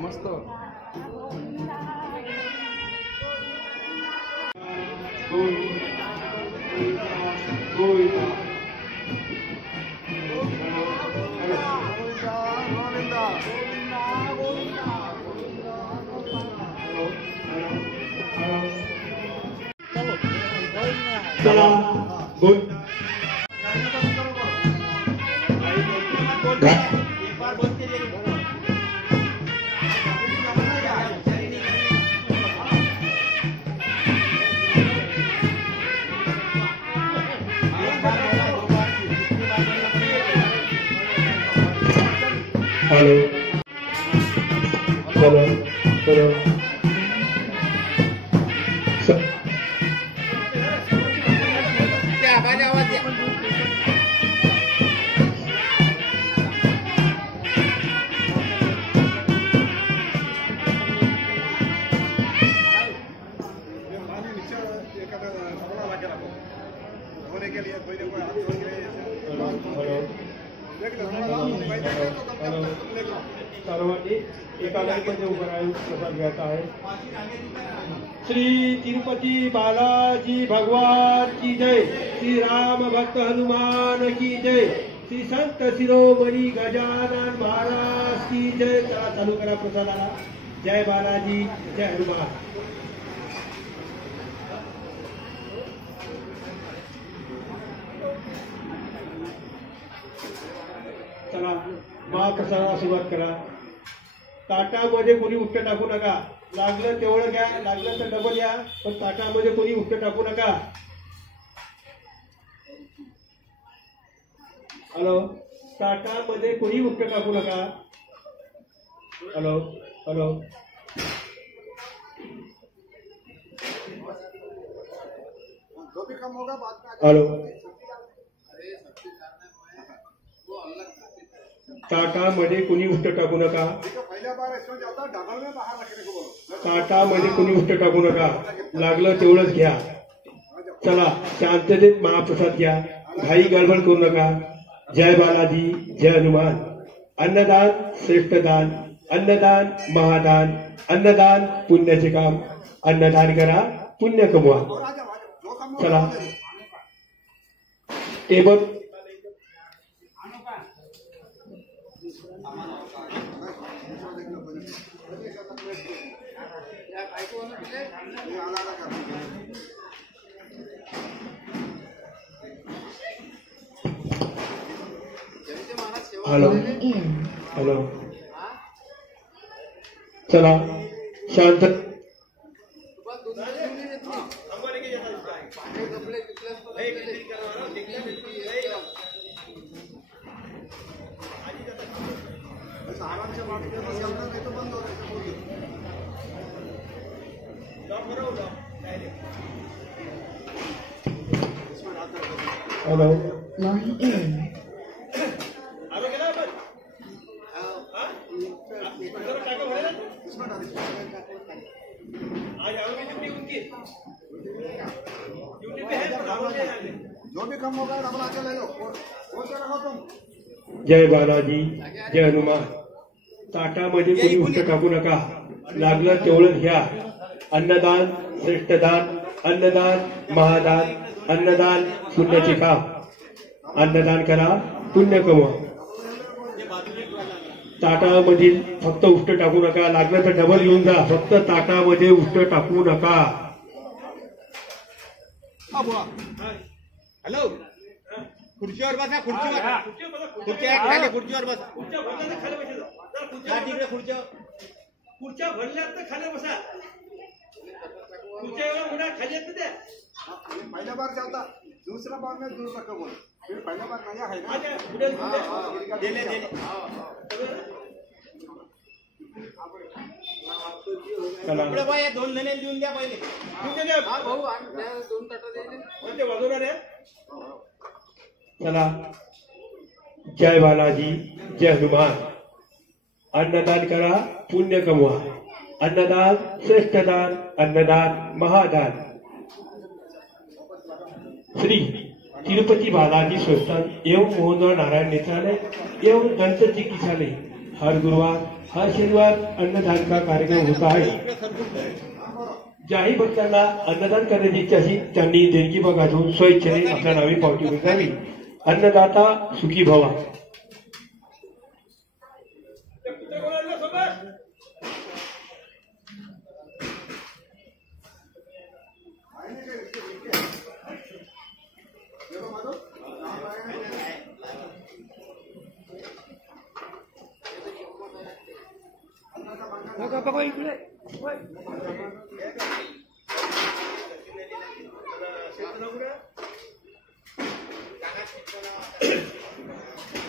मस्त hello hello hello क्या आवाज दिया सर्वांनी एका लाईनमध्ये उभं राहून प्रसाद घ्यायचा आहे. श्री तिरुपती बालाजी भगवान की जय. श्री राम भक्त हनुमान की जय. श्री संत शिरोमणी गजानन महाराज की जय. चला चालू करा प्रसादाला. जय बालाजी जय हनुमान. चला महाप्रसादाला सुरुवात करा. ताटामध्ये कोणी उष्ट टाकू नका. लागलं तेवढं घ्या, लागलं तर डबल या, पण ताटामध्ये कोणी उष्ट टाकू नका. हॅलो, ताटामध्ये कोणी उष्ट टाकू नका. Hello hello hello. ताटामध्ये कोणी उष्ट टाकू नका. ताटामध्ये कोणी उष्ट टाकू नका. लागलं तेवढंच घ्या. चला शांततेत महाप्रसाद घ्या. घाई गडबड करू नका. जय बालाजी जय हनुमान. अन्नदान श्रेष्ठ दान. अन्नदान महादान. अन्नदान पुण्याचे काम. अन्नदान करा पुण्य कमवा. चला टेबल हॅलो हॅलो. चला शांत. हॅलो. जो भी कम होगा डबल आके ले लो. जय बालाजी जय हनुमान. ताटामध्ये कोणी उष्ट टाकू नका. लागलं तेवढंच घ्या. अन्नदान श्रेष्ठ दान. अन्नदान महादान. अन्नदान पुण्याचे काम. अन्नदान करा पुण्य कमवा. ताटामधील फक्त उष्ट टाकू नका. लागलं तर डबल घेऊन जा. फक्त ताटामध्ये उष्ट टाकू नका. हॅलो, खुर्चीवर बसा. खुर्चीवर बसा. खुर्चीवर बसा. खुर्च्या भरल्यात तर खाली बसा. खुर्च्या एवढ्या मोठ्या खाली येत त्या पहिला बार चलता दूसरा बार में दूसरा का बोल फिर पहला बार नया है ना दिले इकडे बाय दोन जण देऊन द्या पहिले. भाऊ आणि दोन ताटा द्यायचे वाजवणार आहे. चला जय बालाजी जय हनुमान. अन्नदान करा पुण्य कमवा. अन्नदान श्रेष्ठ दान. अन्नदान महादान. श्री तिरुपति बालाजी संस्थान एवं मोहनराव नारायण नेत्रालय एवं दंत चिकित्सालय हर गुरुवार हर शनिवार अन्नदान का कार्यक्रम होता है. ज्याही भक्तांना अन्नदान करण्याची इच्छा असेल त्यांनी देणगी बघातून स्वइच्छेने आपल्या नावे पावती करावी. अन्नदाता सुखी भवा.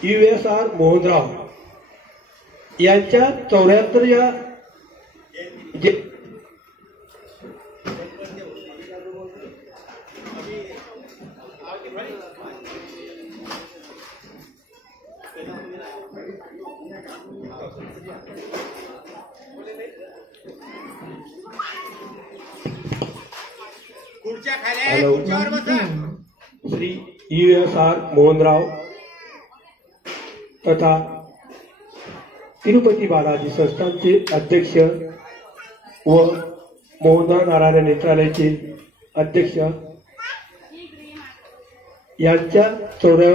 USR मोहनराव यांच्या 74व्या खुर्च्या खाली खुर्च्यावर बसा. श्री USR मोहनराव तथा तिरुपति बालाजी संस्थानचे अध्यक्ष व मोहनराव नारायण नेत्रालयाचे अध्यक्ष यांच्या 74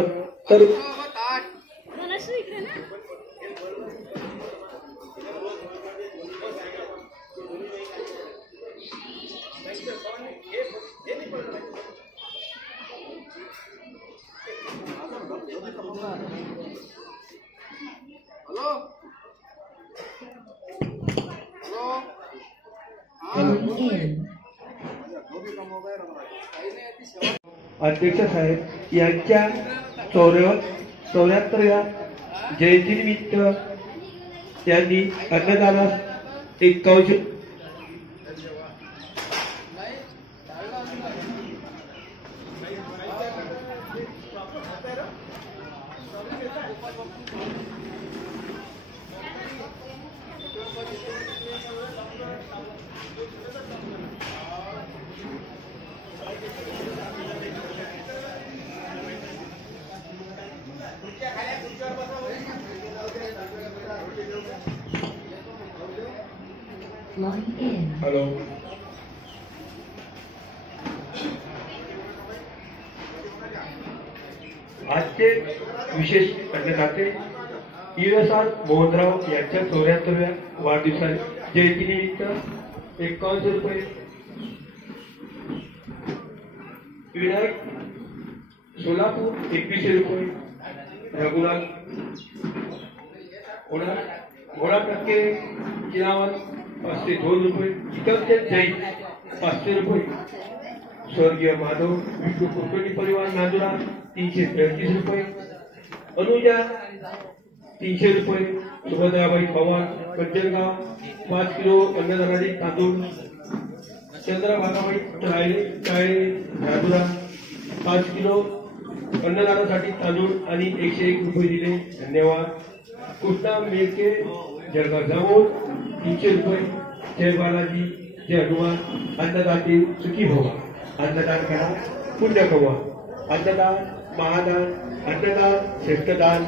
अध्यक्ष साहेब यांच्या 74व्या जयंतीनिमित्त त्यांनी अन्नदानास 51 हॅलो. आजचे विशेष अन्नदाते USR मोहनराव यांच्या 74व्या वाढदिवसा जयंतीनिमित्त 51 रुपये. विनायक सोलापूर 2100 रुपये. रघुनाथ घोडा टक्के किनावर 502 रुपये. इतर जैन 500 रुपये. स्वर्गीय माधव विष्णू कुलकर्णी परिवार नांदुरा 333 रुपये. अनुजा 300 रुपये. सुभद्राबाई पवार कंचनगाव 5 किलो अन्नदानाची तांदूळ. चंद्रभागाबाई टाळे नांदुरा 5 किलो अन्नदानासाठी तांदूळ आणि 101 रुपये दिले. धन्यवाद. कृष्णा मेळके जळगाव जामोद 300 रुपये. जय बालाजी जय हनुमान. अन्नदाते सुखी भवा. अन्नदान करा पुण्य कमवा. अन्नदान महादान. अन्नदान श्रेष्ठ दान.